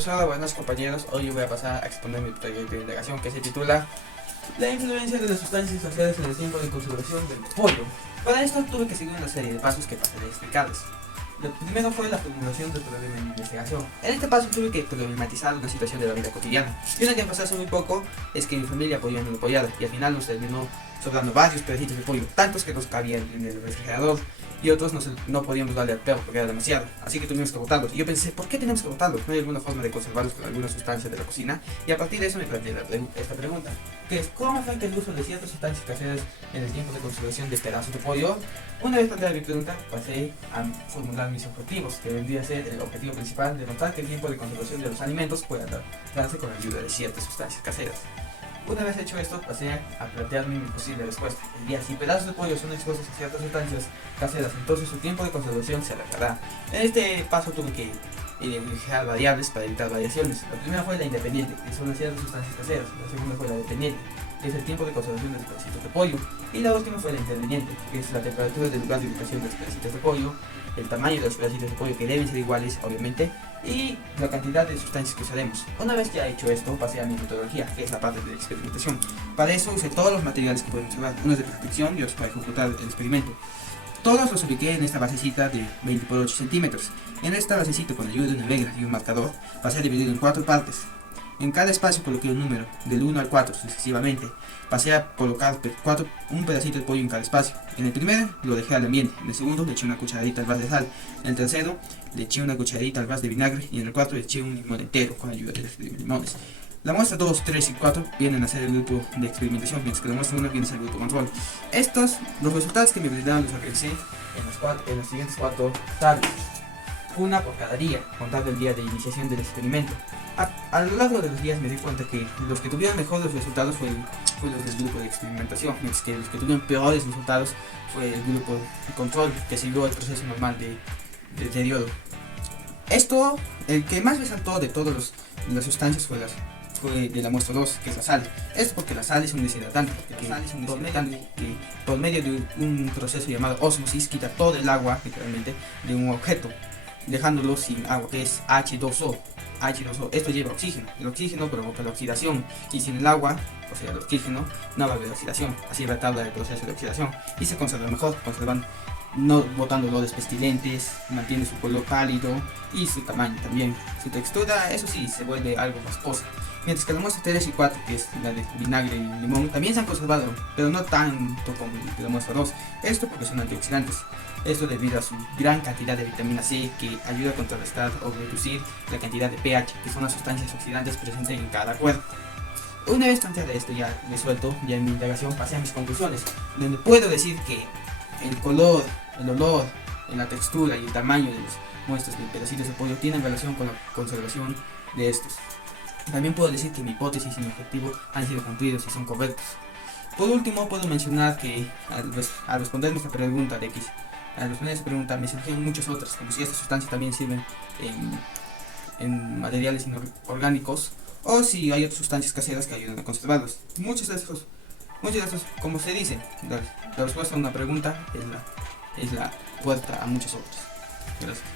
profesor, buenos compañeros. Hoy voy a pasar a exponer mi proyecto de indagación que se titula La influencia de las sustancias asociadas en el tiempo de conservación del pollo. Para esto tuve que seguir una serie de pasos que pasaré a explicarles. Lo primero fue la formulación del problema de investigación. En este paso tuve que problematizar una situación de la vida cotidiana. Y una que pasó hace muy poco es que mi familia apoyó en la pollada y al final nos terminó sobrando varios pedacitos de pollo, tantos que nos cabían en el refrigerador y otros no podíamos darle al perro porque era demasiado, así que tuvimos que botarlos. Y yo pensé, ¿por qué tenemos que botarlos? ¿No hay alguna forma de conservarlos con alguna sustancia de la cocina? Y a partir de eso me planteé esta pregunta, que es ¿cómo afecta el uso de ciertas sustancias caseras en el tiempo de conservación de pedazos de pollo? Una vez planteada mi pregunta, pasé a formular mis objetivos, que vendría a ser el objetivo principal de notar que el tiempo de conservación de los alimentos puede darse con la ayuda de ciertas sustancias caseras. Una vez hecho esto, pasé a plantearme mi posible respuesta. Si pedazos de pollo son expuestos a ciertas sustancias caseras, entonces su tiempo de conservación se alargará. En este paso tuve que identificar variables para evitar variaciones. La primera fue la independiente, que son ciertas sustancias caseras. La segunda fue la dependiente, que es el tiempo de conservación de los pedacitos de pollo. Y la última fue la interviniente, que es la temperatura del lugar de ubicación de los pedacitos de pollo, el tamaño de los pedacitos de pollo, que deben ser iguales, obviamente, y la cantidad de sustancias que usaremos. Una vez ya hecho esto, pasé a mi metodología, que es la parte de la experimentación. Para eso usé todos los materiales que podemos usar, unos de perfección y otros para ejecutar el experimento. Todos los ubiqué en esta basecita de 20 por 8 centímetros. En esta basecita, con la ayuda de una regla y un marcador, pasé a dividir en 4 partes. En cada espacio coloqué un número, del 1 al 4 sucesivamente. Pasé a colocar un pedacito de pollo en cada espacio. En el primero lo dejé al ambiente, en el segundo le eché una cucharadita al vas de sal, en el tercero le eché una cucharadita al vas de vinagre y en el cuarto le eché un limón entero con la ayuda de los limones. La muestra 2, 3 y 4 vienen a ser el grupo de experimentación, mientras que la muestra 1 viene a ser el grupo control. Los resultados que me brindaron los alcancé en los siguientes 4 tablas. Una por cada día, contando el día de iniciación del experimento. A lo largo de los días me di cuenta que los que tuvieron mejores resultados fue los del grupo de experimentación, mientras que los que tuvieron peores resultados fue el grupo de control, que siguió el proceso normal de deterioro. El que más resaltó de todas las sustancias fue de la muestra 2, que es la sal. Es porque la sal es un deshidratante, que por medio de un proceso llamado ósmosis quita todo el agua, literalmente, de un objeto, dejándolo sin agua, que es H2O. Esto lleva oxígeno. El oxígeno provoca la oxidación, y sin el agua, o sea el oxígeno, no va a haber oxidación. Así retarda el proceso de oxidación y se conserva mejor, no botando lodes pestilentes, mantiene su color pálido y su tamaño también. Su textura, eso sí, se vuelve algo pasposa. Mientras que la muestra 3 y 4, que es la de vinagre y limón, también se han conservado, pero no tanto como la muestra 2. Esto porque son antioxidantes. Esto debido a su gran cantidad de vitamina C, que ayuda a contrarrestar o reducir la cantidad de pH, que son las sustancias oxidantes presentes en cada cuerpo. Una vez planteado esto ya resuelto, ya en mi indagación pasé a mis conclusiones, donde puedo decir que el color, el olor, la textura y el tamaño de las muestras de pedacitos de pollo tienen relación con la conservación de estos. También puedo decir que mi hipótesis y mi objetivo han sido cumplidos y son correctos. Por último, puedo mencionar que al responderme esta pregunta me surgieron muchas otras, como si estas sustancias también sirven en materiales inorgánicos, o si hay otras sustancias caseras que ayudan a conservarlos. Muchos de estos, como se dice, la respuesta a una pregunta es la puerta a muchas otras. Gracias.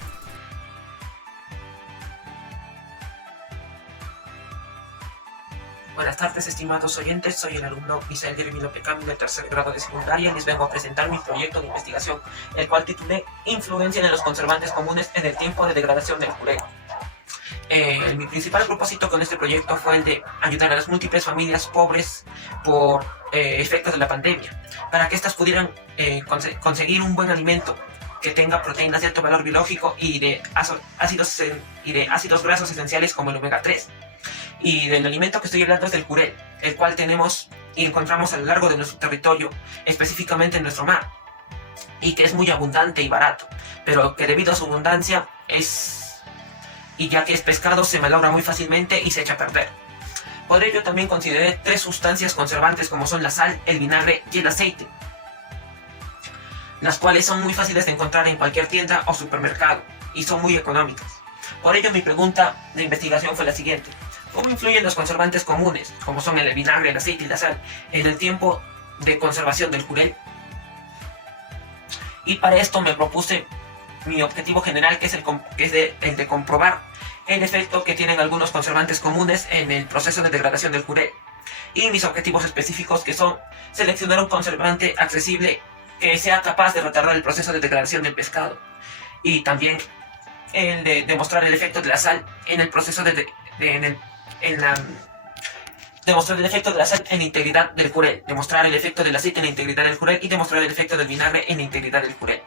Buenas tardes, estimados oyentes. Soy el alumno Misael de López Camilo del tercer grado de secundaria y les vengo a presentar mi proyecto de investigación, el cual titulé Influencia de los conservantes comunes en el tiempo de degradación del jurel. Mi principal propósito con este proyecto fue el de ayudar a las múltiples familias pobres por efectos de la pandemia, para que éstas pudieran conseguir un buen alimento que tenga proteínas de alto valor biológico y de ácidos grasos esenciales como el omega 3. Y del alimento que estoy hablando es del jurel, el cual tenemos y encontramos a lo largo de nuestro territorio, específicamente en nuestro mar, y que es muy abundante y barato, pero que debido a su abundancia y ya que es pescado, se malogra muy fácilmente y se echa a perder. Por ello también consideré 3 sustancias conservantes como son la sal, el vinagre y el aceite, las cuales son muy fáciles de encontrar en cualquier tienda o supermercado y son muy económicas. Por ello mi pregunta de investigación fue la siguiente: ¿cómo influyen los conservantes comunes, como son el vinagre, el aceite y la sal, en el tiempo de conservación del jurel? Y para esto me propuse mi objetivo general, que es el de comprobar el efecto que tienen algunos conservantes comunes en el proceso de degradación del juré y mis objetivos específicos, que son seleccionar un conservante accesible que sea capaz de retardar el proceso de degradación del pescado, y también el de demostrar el efecto de la sal en el proceso demostrar el efecto de la sal en la integridad del jurel, demostrar el efecto del aceite en la integridad del jurel y demostrar el efecto del vinagre en la integridad del jurel.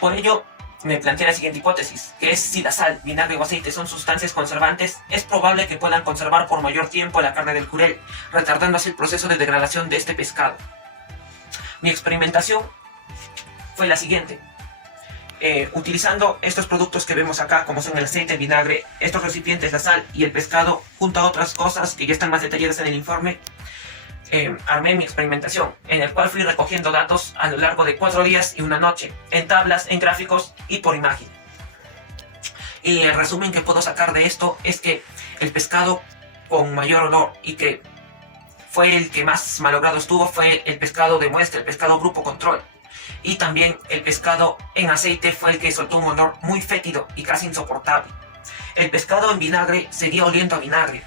Por ello, me planteé la siguiente hipótesis, que es: si la sal, vinagre o aceite son sustancias conservantes, es probable que puedan conservar por mayor tiempo la carne del jurel, retardando así el proceso de degradación de este pescado. Mi experimentación fue la siguiente. Utilizando estos productos que vemos acá, como son el aceite, el vinagre, estos recipientes, la sal y el pescado, junto a otras cosas que ya están más detalladas en el informe, armé mi experimentación, en el cual fui recogiendo datos a lo largo de 4 días y una noche, en tablas, en gráficos y por imagen. Y el resumen que puedo sacar de esto es que el pescado con mayor olor y que fue el que más malogrado estuvo fue el pescado de muestra, el pescado grupo control. Y también el pescado en aceite fue el que soltó un olor muy fétido y casi insoportable. El pescado en vinagre seguía oliendo a vinagre.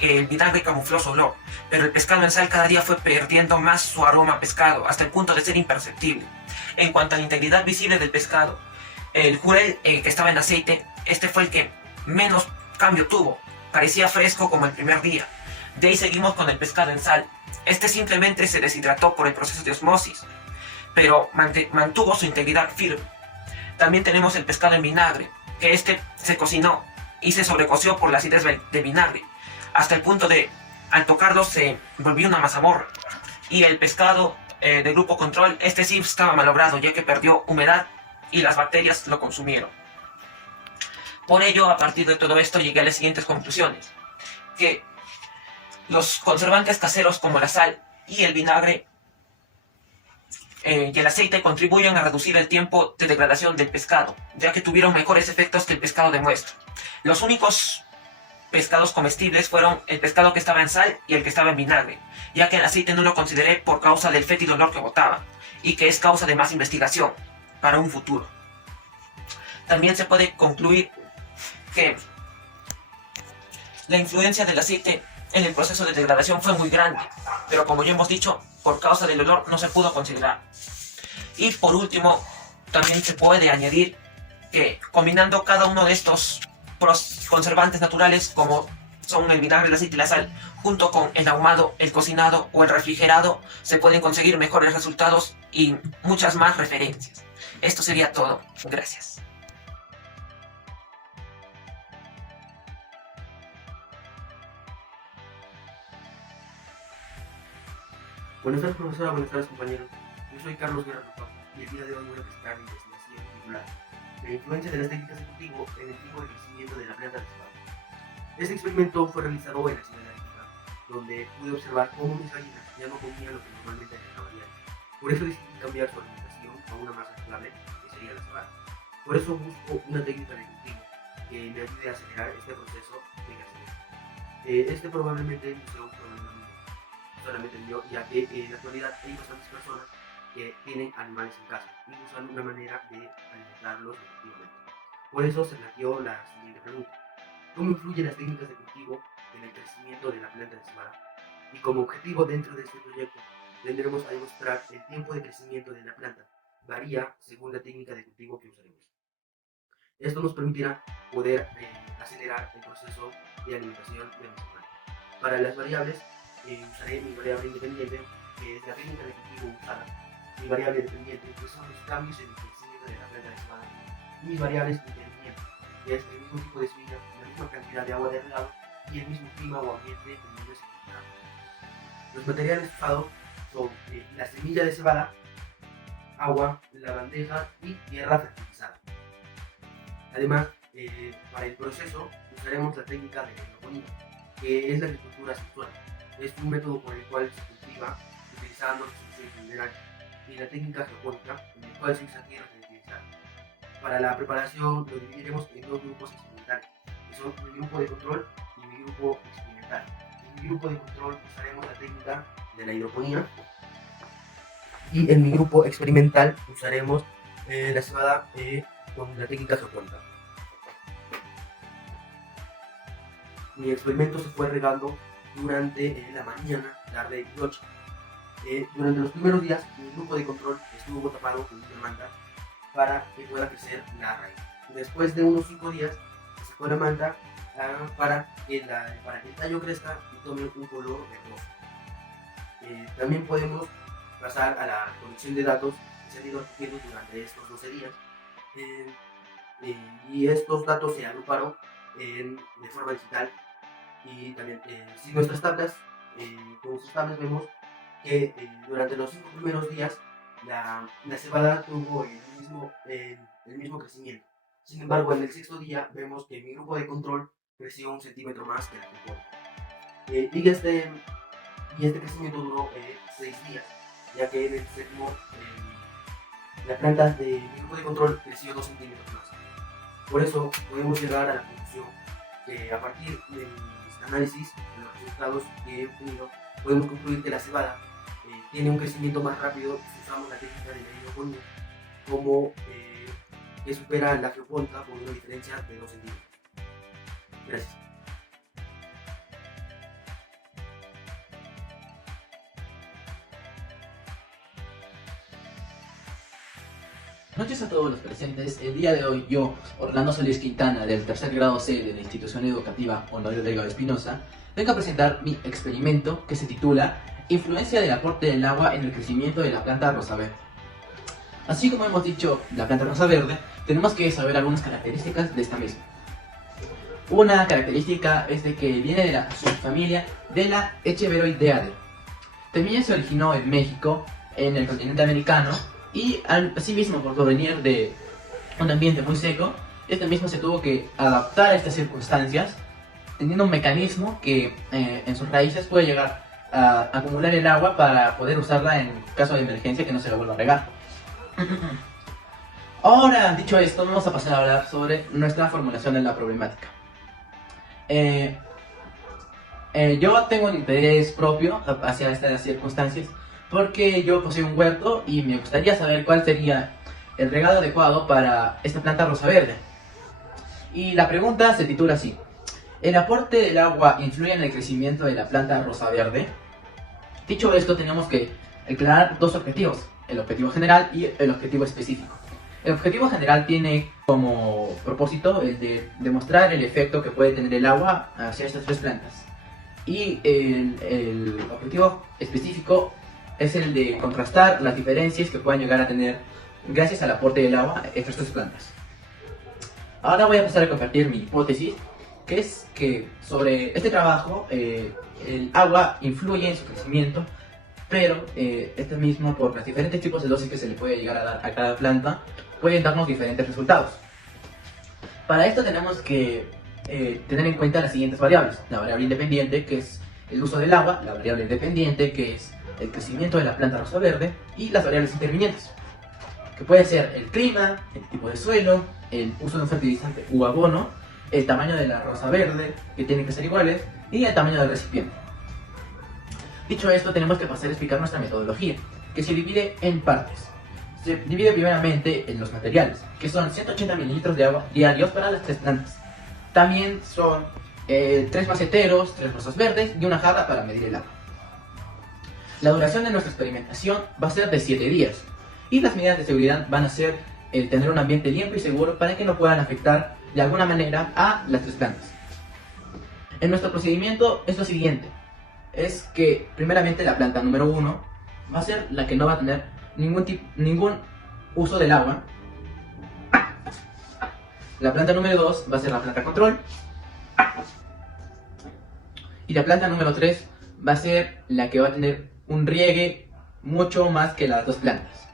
El vinagre camufló su olor, pero el pescado en sal cada día fue perdiendo más su aroma a pescado, hasta el punto de ser imperceptible. En cuanto a la integridad visible del pescado, el jurel que estaba en aceite, este fue el que menos cambio tuvo. Parecía fresco como el primer día. De ahí seguimos con el pescado en sal. Este simplemente se deshidrató por el proceso de osmosis, pero mantuvo su integridad firme. También tenemos el pescado en vinagre, que este se cocinó y se sobrecoció por la acidez de vinagre, hasta el punto de, al tocarlo, se volvió una mazamorra. Y el pescado de grupo control, este sí estaba malogrado, ya que perdió humedad y las bacterias lo consumieron. Por ello, a partir de todo esto, llegué a las siguientes conclusiones: que los conservantes caseros como la sal y el vinagre y el aceite contribuyen a reducir el tiempo de degradación del pescado, ya que tuvieron mejores efectos que el pescado de muestra. Los únicos pescados comestibles fueron el pescado que estaba en sal y el que estaba en vinagre, ya que el aceite no lo consideré por causa del fétido olor que botaba, y que es causa de más investigación para un futuro. También se puede concluir que la influencia del aceite en el proceso de degradación fue muy grande, pero como ya hemos dicho, por causa del olor no se pudo considerar. Y por último, también se puede añadir que combinando cada uno de estos conservantes naturales, como son el vinagre, el aceite y la sal, junto con el ahumado, el cocinado o el refrigerado, se pueden conseguir mejores resultados y muchas más referencias. Esto sería todo. Gracias. Buenas tardes, profesora. Buenas tardes, compañeros. Yo soy Carlos Guerra Ropa y el día de hoy voy a presentar mi investigación titulada La influencia de las técnicas de cultivo en el tiempo de crecimiento de la planta de cebada. Este experimento fue realizado en la ciudad de Arequipa, donde pude observar cómo mis gallinas ya no comían lo que normalmente alcanzaban diario. Por eso decidí cambiar su alimentación a una más saludable, que sería la cebada. Por eso busco una técnica de cultivo que me ayude a acelerar este proceso de crecimiento. Este probablemente no sea un problema solamente el mío, ya que en la actualidad hay bastantes personas que tienen animales en casa y usan una manera de alimentarlos efectivamente. Por eso se planteó la siguiente pregunta: ¿cómo influyen las técnicas de cultivo en el crecimiento de la planta de cebada? Y como objetivo dentro de este proyecto tendremos a demostrar el tiempo de crecimiento de la planta varía según la técnica de cultivo que usaremos. Esto nos permitirá poder acelerar el proceso de alimentación de nuestra planta. Para las variables, usaré mi variable independiente, que es la técnica de cultivo usada, mi variable dependiente, que son los cambios en el crecimiento de la planta de cebada, y mis variables intervinientes, que es el mismo tipo de semilla, la misma cantidad de agua de regado y el mismo clima o ambiente en donde se encontraba. Los materiales usados son la semilla de cebada, agua, la bandeja y tierra fertilizada. Además, para el proceso usaremos la técnica de la hidroponía, que es la agricultura sexual. Es un método por el cual se cultiva utilizando soluciones minerales, y la técnica geopónica, en el cual se usa tierra fertilizada. Para la preparación lo dividiremos en dos grupos experimentales, que son mi grupo de control y mi grupo experimental. En mi grupo de control usaremos la técnica de la hidroponía, y en mi grupo experimental usaremos la cebada con la técnica geopónica. Mi experimento se fue regando durante la mañana, tarde y noche. Durante los primeros días, mi grupo de control estuvo tapado con una manta para que pueda crecer la raíz. Después de unos 5 días, se sacó la manta para que el tallo crezca y tome un color verdoso. También podemos pasar a la colección de datos que se han ido recogiendo durante estos 12 días. Y estos datos se agruparon de forma digital y también sin nuestras tablas. Con nuestras tablas vemos que durante los 5 primeros días la cebada tuvo el mismo crecimiento. Sin embargo, en el 6.º día vemos que mi grupo de control creció 1 centímetro más que la control. Y este crecimiento duró 6 días, ya que en el 7.º la planta de mi grupo de control creció 2 centímetros más. Por eso podemos llegar a la conclusión que a partir de mis análisis, de los resultados que he obtenido, podemos concluir que la cebada tiene un crecimiento más rápido si usamos la técnica de la hidroponía, como que supera la geopónica por una diferencia de 2 centímetros. Gracias. Buenas noches a todos los presentes. El día de hoy yo, Orlando Solís Quintana, del tercer grado C de la institución educativa Honorio Delgado Espinosa, vengo a presentar mi experimento que se titula Influencia del aporte del agua en el crecimiento de la planta rosa verde. Así como hemos dicho, la planta rosa verde, tenemos que saber algunas características de esta misma. Una característica es de que viene de la subfamilia de la Echeveroideae. También se originó en México, en el continente americano, y asimismo por provenir de un ambiente muy seco, este mismo se tuvo que adaptar a estas circunstancias, teniendo un mecanismo que en sus raíces puede llegar a acumular el agua para poder usarla en caso de emergencia, que no se la vuelva a regar. Ahora, dicho esto, vamos a pasar a hablar sobre nuestra formulación de la problemática. Yo tengo un interés propio hacia estas circunstancias porque yo poseo un huerto y me gustaría saber cuál sería el regado adecuado para esta planta rosa verde. Y la pregunta se titula así: ¿el aporte del agua influye en el crecimiento de la planta rosa verde? Dicho esto, tenemos que aclarar dos objetivos: el objetivo general y el objetivo específico. El objetivo general tiene como propósito el de demostrar el efecto que puede tener el agua hacia estas tres plantas. Y el objetivo específico es el de contrastar las diferencias que puedan llegar a tener gracias al aporte del agua a estas tres plantas. Ahora voy a pasar a compartir mi hipótesis, que es que sobre este trabajo el agua influye en su crecimiento, pero este mismo, por los diferentes tipos de dosis que se le puede llegar a dar a cada planta, pueden darnos diferentes resultados. Para esto tenemos que tener en cuenta las siguientes variables: la variable independiente, que es el uso del agua; la variable dependiente, que es el crecimiento de la planta rosa verde; y las variables intervinientes, que puede ser el clima, el tipo de suelo, el uso de un fertilizante u abono, el tamaño de la rosa verde, que tienen que ser iguales, y el tamaño del recipiente. Dicho esto, tenemos que pasar a explicar nuestra metodología, que se divide en partes. Se divide primeramente en los materiales, que son 180 mililitros de agua diarios para las tres plantas. También son 3 maceteros, 3 rosas verdes y una jarra para medir el agua. La duración de nuestra experimentación va a ser de 7 días, y las medidas de seguridad van a ser el tener un ambiente limpio y seguro para que no puedan afectar de alguna manera a las tres plantas. En nuestro procedimiento es lo siguiente: es que primeramente la planta número 1 va a ser la que no va a tener ningún uso del agua. La planta número 2 va a ser la planta control, y la planta número 3 va a ser la que va a tener un riegue mucho más que las dos plantas.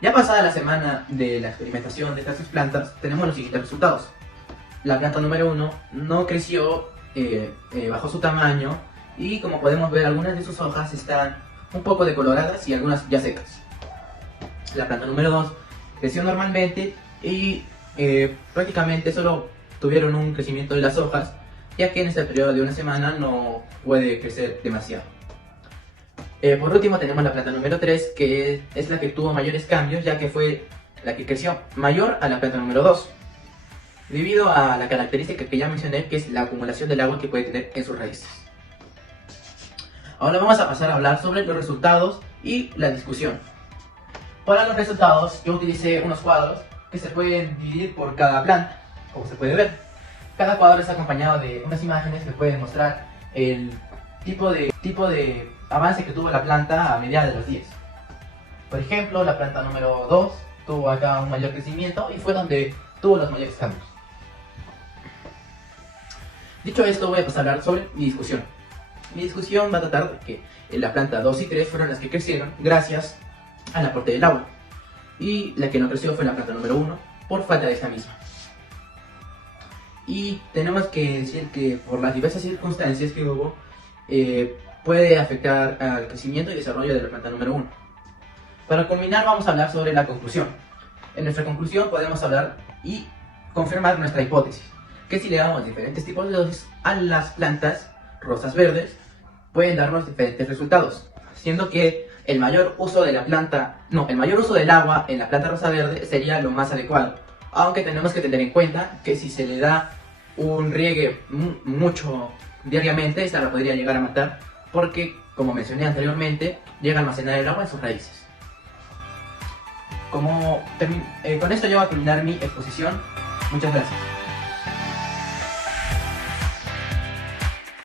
Ya pasada la semana de la experimentación de estas tres plantas, tenemos los siguientes resultados. La planta número 1 no creció, bajó su tamaño, y como podemos ver, algunas de sus hojas están un poco decoloradas y algunas ya secas. La planta número 2 creció normalmente y prácticamente solo tuvieron un crecimiento de las hojas, ya que en este periodo de una semana no puede crecer demasiado. Por último tenemos la planta número 3, que es la que tuvo mayores cambios, ya que fue la que creció mayor a la planta número 2. debido a la característica que ya mencioné, que es la acumulación del agua que puede tener en sus raíces. Ahora vamos a pasar a hablar sobre los resultados y la discusión. Para los resultados yo utilicé unos cuadros que se pueden dividir por cada planta, como se puede ver. Cada cuadro está acompañado de unas imágenes que pueden mostrar el tipo de avance que tuvo la planta a medida de los días. Por ejemplo, la planta número 2 tuvo acá un mayor crecimiento y fue donde tuvo los mayores cambios. Dicho esto, voy a pasar a hablar sobre mi discusión. Mi discusión va a tratar de que la planta 2 y 3 fueron las que crecieron gracias al aporte del agua, y la que no creció fue la planta número 1 por falta de esta misma. Y tenemos que decir que por las diversas circunstancias que hubo, puede afectar al crecimiento y desarrollo de la planta número 1. Para culminar, vamos a hablar sobre la conclusión. En nuestra conclusión podemos hablar y confirmar nuestra hipótesis, que si le damos diferentes tipos de dosis a las plantas rosas verdes, pueden darnos diferentes resultados, siendo que el mayor uso del agua en la planta rosa verde sería lo más adecuado, aunque tenemos que tener en cuenta que si se le da un riegue mucho diariamente, esta la podría llegar a matar, porque, como mencioné anteriormente, llega a almacenar el agua en sus raíces. Con esto yo voy a terminar mi exposición. Muchas gracias.